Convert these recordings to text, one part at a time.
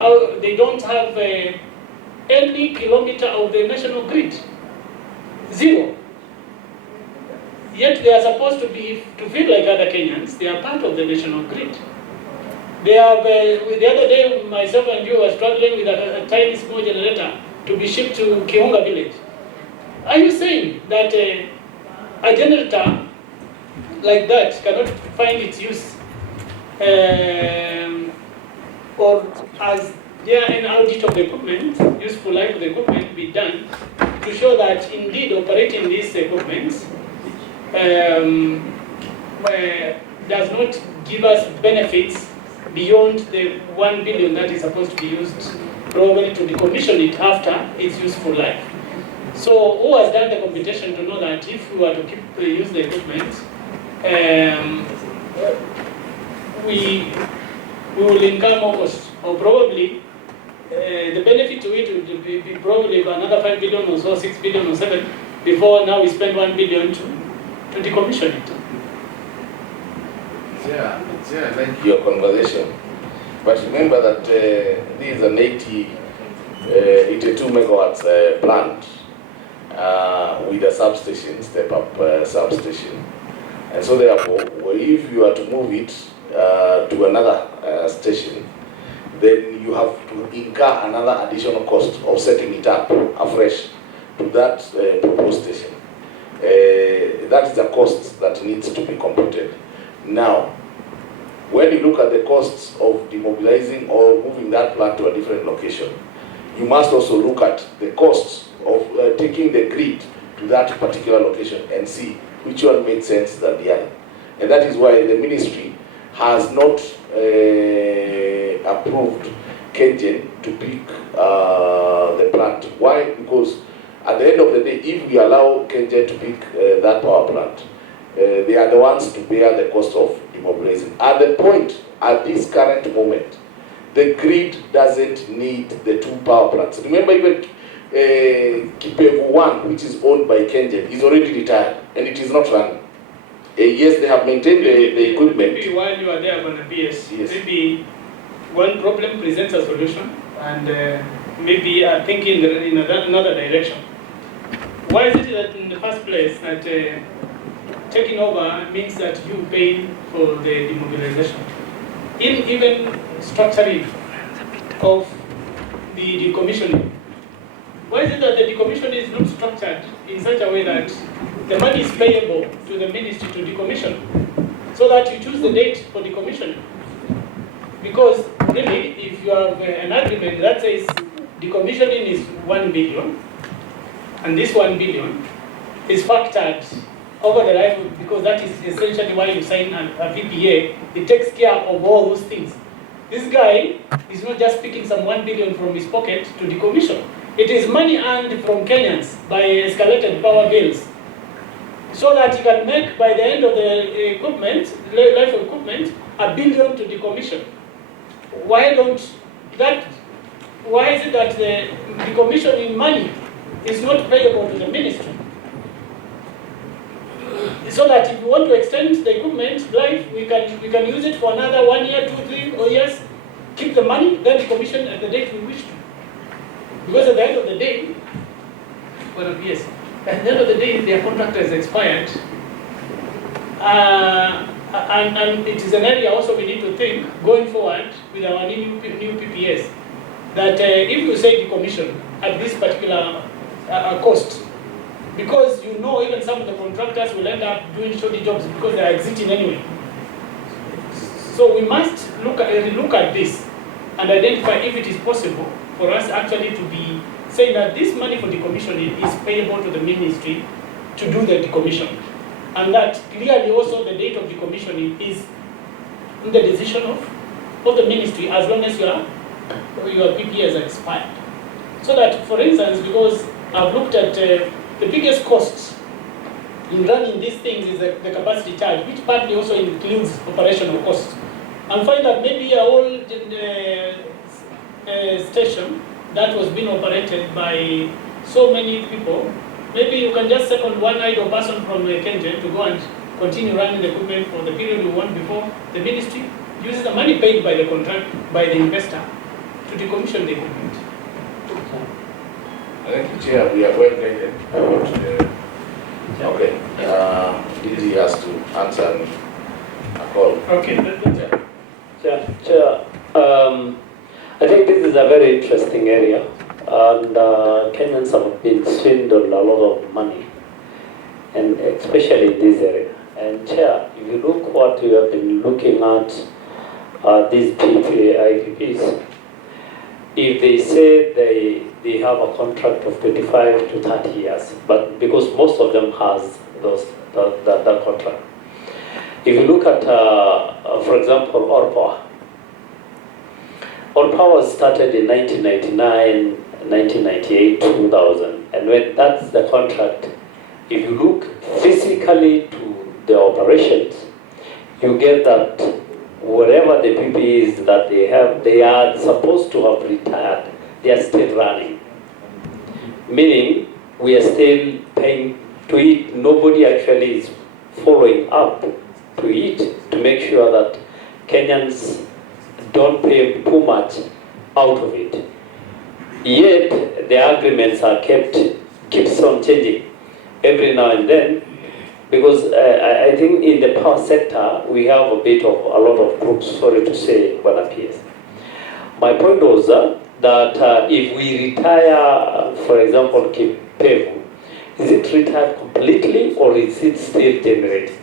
they don't have any kilometer of the national grid. Zero. Yet they are supposed to feel like other Kenyans. They are part of the national grid. They have, the other day, myself and you were struggling with a tiny small generator to be shipped to Kiunga village. Are you saying that a generator like that cannot find its use, or as there an audit of the equipment, useful life of the equipment be done to show that indeed operating these equipments does not give us benefits beyond the 1 billion that is supposed to be used probably to decommission it after its useful life. So who has done the computation to know that if we were to use the equipment, we will incur more cost, or probably the benefit to it would be probably another 5 billion or so, 6 billion or 7, before now we spend 1 billion to decommission it. Yeah, I like your conversation. But remember that this is an 82 megawatts plant with a substation, step-up substation. And so therefore, if you are to move it to another station, then you have to incur another additional cost of setting it up afresh to that proposed station. That is a cost that needs to be computed. Now, when you look at the costs of demobilizing or moving that plant to a different location, you must also look at the costs of taking the grid to that particular location and see which one makes sense than the other. And that is why the ministry has not approved Kenyan to pick the plant. Why? Because at the end of the day, if we allow Kenyan to pick that power plant, they are the ones to bear the cost of demobilizing. At the point, at this current moment, the grid doesn't need the 2 power plants. Remember, even Kipevu 1, which is owned by Kenyan, is already retired and it is not running. Yes, they have maintained the equipment. Maybe while you are there on the BS, yes. Maybe one problem presents a solution, and maybe thinking in another direction. Why is it that in the first place that taking over means that you pay for the demobilization? Even structuring of the decommissioning. Why is it that the decommission is not structured in such a way that the money is payable to the ministry to decommission, so that you choose the date for decommissioning? Because really, if you have an agreement that says decommissioning is 1 billion, and this 1 billion is factored over the life, because that is essentially why you sign a PPA, it takes care of all those things. This guy is not just picking some 1 billion from his pocket to decommission. It is money earned from Kenyans by escalated power bills, so that you can make, by the end of the equipment, life of equipment, 1 billion to decommission. Why is it that the decommissioning money is not payable to the ministry? So that if you want to extend the equipment life, we can use it for another 1 year, 2, 3 years, keep the money, then decommission at the date we wish to. Because at the end of the day, at the end of the day, their contract has expired. And it is an area also we need to think, going forward with our new PPAs, that if you say decommission at this particular cost, because you know even some of the contractors will end up doing shoddy jobs because they are exiting anyway. So we must look at this and identify if it is possible for us actually to be saying that this money for decommissioning is payable to the ministry to do the decommission. And that clearly also the date of decommissioning is in the decision of the ministry, as long as your PPA has expired. So that, for instance, because I've looked at the biggest costs in running these things is the capacity charge, which partly also includes operational costs. And find that maybe a whole station that was being operated by so many people, maybe you can just second one idle person from Kenya to go and continue running the equipment for the period you want before the ministry uses the money paid by the contract, by the investor, to decommission the equipment. I think, Chair, we are well guided. Okay. DG has to answer a call. Okay, Chair, I think this is a very interesting area, and Kenyans have been swindled a lot of money, and especially in this area. And Chair, if you look what you have been looking at, these IPPs, if they say they have a contract of 25 to 30 years, but because most of them has that contract. If you look at, for example, Orpower was started in 1999, 1998, 2000, and when that's the contract, if you look physically to the operations, you get that whatever the PPEs that they have, they are supposed to have retired, they are still running. Meaning, we are still paying to it. Nobody actually is following up to it to make sure that Kenyans don't pay too much out of it. Yet, the agreements are keeps on changing every now and then, because I think in the power sector, we have a lot of groups, sorry to say, volunteers. My point was that if we retire, for example, Kipevu, is it retired completely or is it still generating?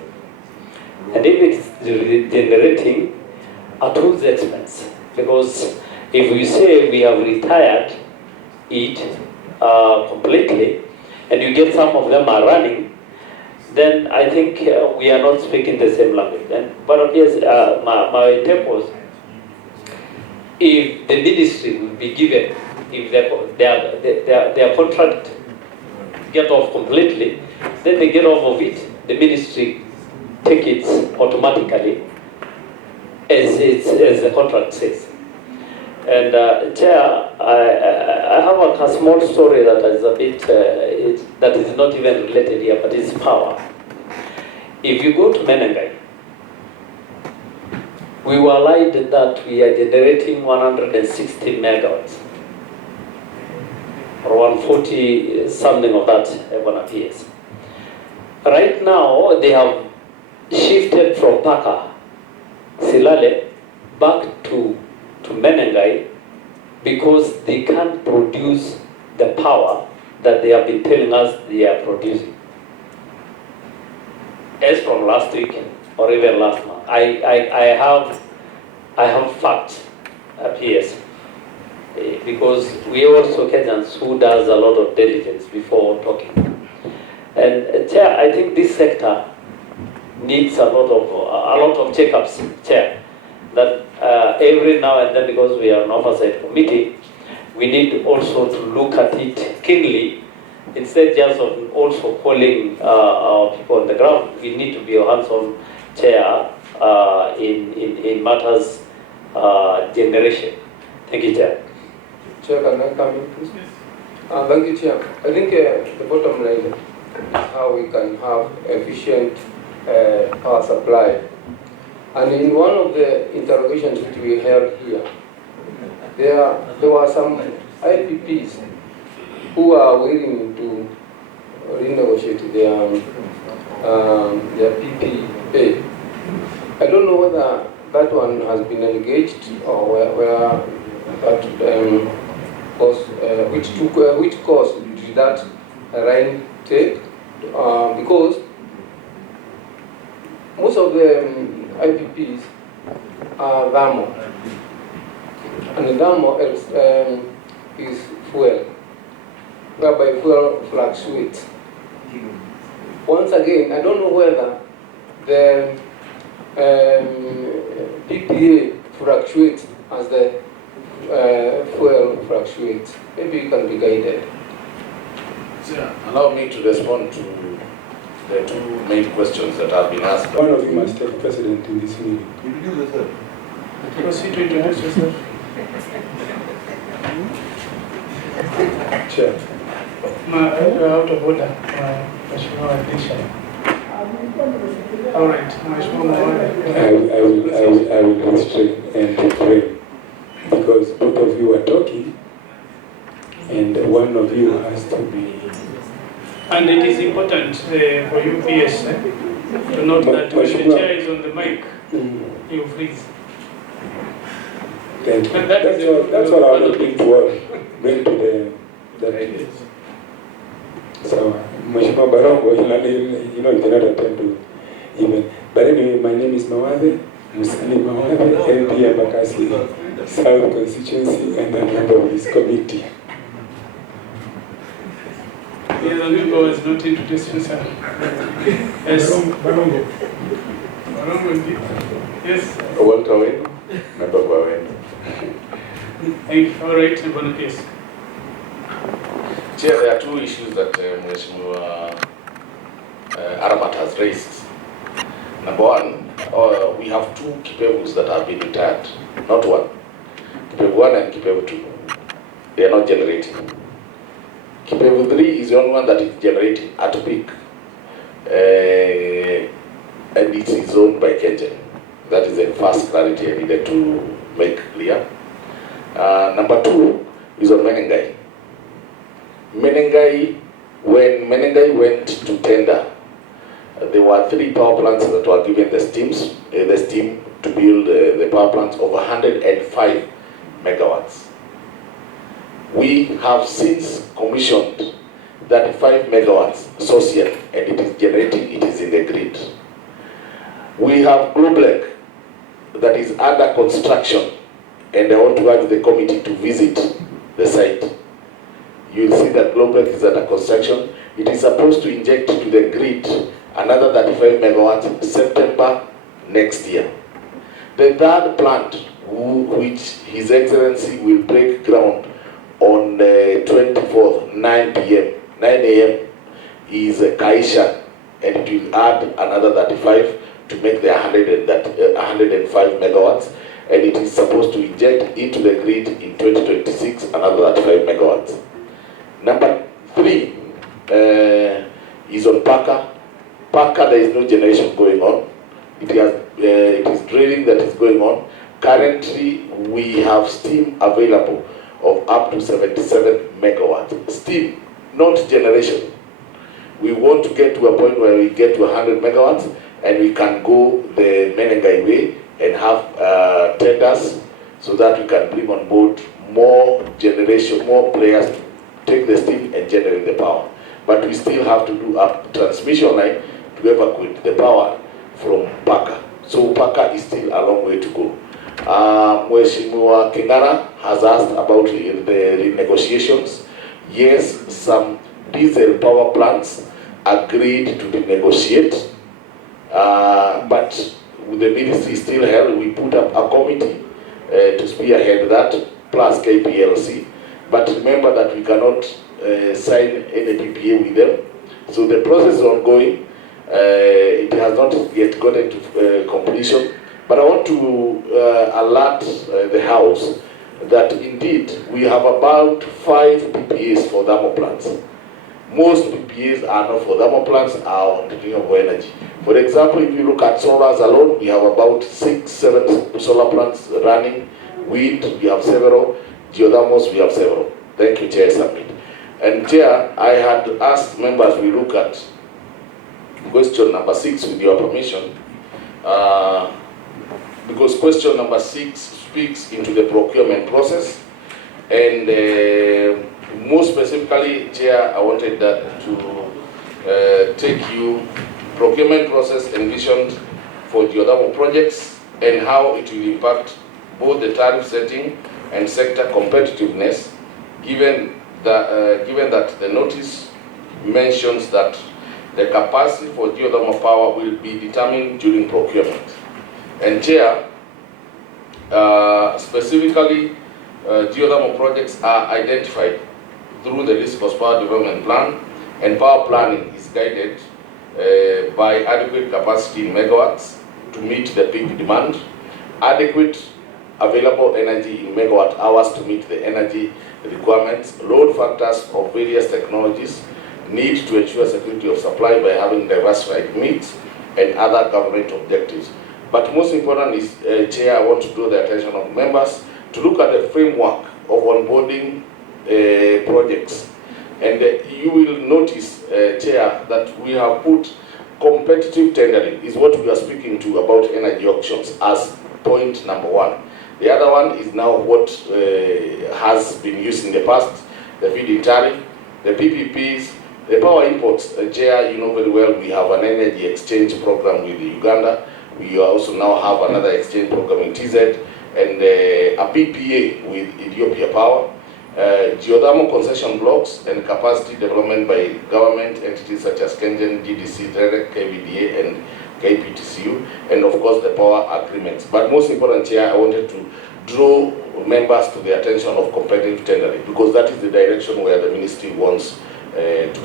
And if it's generating, at whose expense? Because if we say we have retired it completely, and you get some of them are running, then I think we are not speaking the same language. But yes, my take was, if the ministry will be given, if their contract get off completely, then they get off of it. The ministry take it automatically, as the contract says. And Chair, I have a small story that is a bit, that is not even related here, but it's power. If you go to Menengai, we were lied that we are generating 160 megawatts, or 140, something of that, one appears. Right now, they have shifted from Paka, Silale, back to Menengai, because they can't produce the power that they have been telling us they are producing. As from last week or even last month, I have facts appears, because we are also Kenyans who does a lot of diligence before talking. And Chair, I think this sector needs a lot of checkups, Chair. That every now and then, because we are an oversight committee, we need also to look at it keenly, instead just of also calling our people on the ground. We need to be a hands-on, Chair, in matters generation. Thank you, Chair. Chair, can I come in, please? Thank you, Chair. I think the bottom line is how we can have efficient power supply. And in one of the interrogations which we held here, there were some IPPs who are willing to renegotiate their PPA. I don't know whether that one has been engaged or where that which course did that Rhine take? Because most of the IPPs are thermal, and the thermal is fuel, whereby fuel fluctuates. Once again, I don't know whether the PPA fluctuates as the fuel fluctuates. Maybe you can be guided. Yeah. Allow me to respond to the two main questions that have been asked. One of you must take precedent in this meeting. You do the third. Proceed to introduce yourself. Chair. You are out of order. All right. I will restrain and refrain, because both of you are talking, and one of you has to be. And it is important for you, PS, to note that when the chair is on the mic, you freeze. Thank you. That's what I was looking to bring to the meeting. So, Mheshimiwa Barongo, you cannot attend to even. But anyway, my name is Mawabe, Musali Mawabe, MP Embakasi South Constituency, and I'm a member of this committee. The other member was not introduced himself. Yes. Barongo. Barongo indeed. Yes. Walter Wayne, member of Wayne. Thank you. All right, volunteers. Chair, there are two issues that Mheshimiwa Aramat has raised. Number one, we have two Kipevu's that have been retired, not one. Kipevu 1 and Kipevu 2. They are not generating. Kipevu 3 is the only one that is generating at peak. And it is owned by Kenyans. That is the first clarity I needed to make clear. Number 2 is on Menengai. Menengai, when Menengai went to tender, there were 3 power plants that were given the steam to build the power plants of 105 megawatts. We have since commissioned 35 megawatts social, and it is generating, it is in the grid. We have Globelec that is under construction, and I want to urge the committee to visit the site. You will see that Globelec is under construction. It is supposed to inject to the grid another 35 megawatts September next year. The third plant, which His Excellency will break ground on the 24th, 9 a.m. is Kaisha, and it will add another 35 to make the 105 megawatts, and it is supposed to inject into the grid in 2026 another 35 megawatts. Number 3 is on Paka. Paka, there is no generation going on. It is drilling that is going on. Currently, we have steam available of up to 77 megawatts. Steam, not generation. We want to get to a point where we get to 100 megawatts and we can go the Menengai way and have tenders so that we can bring on board more generation, more players, take the steam and generate the power. But we still have to do a transmission line to evacuate the power from Paka. So Paka is still a long way to go. Mheshimiwa Kingara has asked about the renegotiations. Yes, some diesel power plants agreed to renegotiate, but the ministry still held. We put up a committee to spearhead that, plus KPLC. But remember that we cannot sign any PPA with them. So the process is ongoing. It has not yet gotten to completion. But I want to alert the House that indeed we have about 5 PPAs for thermal plants. Most PPAs are not for thermal plants, are on renewable energy. For example, if you look at solars alone, we have about 6-7 solar plants running. Wind, we have several. Geothermals, we have several. Thank you, Chair Summit. And Chair, I had asked members we look at question number 6 with your permission, because question number 6 speaks into the procurement process, and more specifically, Chair, I wanted that to take you procurement process envisioned for geothermal projects and how it will impact both the tariff setting and sector competitiveness, given that the notice mentions that the capacity for geothermal power will be determined during procurement. And Chair, specifically, geothermal projects are identified through the Risk Cost Power Development Plan, and power planning is guided by adequate capacity in megawatts to meet the peak demand, adequate available energy in megawatt hours to meet the energy requirements, load factors of various technologies, need to ensure security of supply by having diversified needs, and other government objectives. But most important is, Chair, I want to draw the attention of members to look at the framework of onboarding projects. And you will notice, Chair, that we have put competitive tendering, is what we are speaking to about energy auctions, as point number one. The other one is now what has been used in the past, the feed-in tariff, the PPPs, the power imports. Chair, you know very well, we have an energy exchange program with Uganda. We also now have another exchange program in TZ, and a PPA with Ethiopia Power. Geothermal concession blocks and capacity development by government entities such as Kenyan, GDC, DREC, KVDA, and KPTCU, and of course the power agreements. But most important, Chair, I wanted to draw members to the attention of competitive tendering, because that is the direction where the ministry wants to head.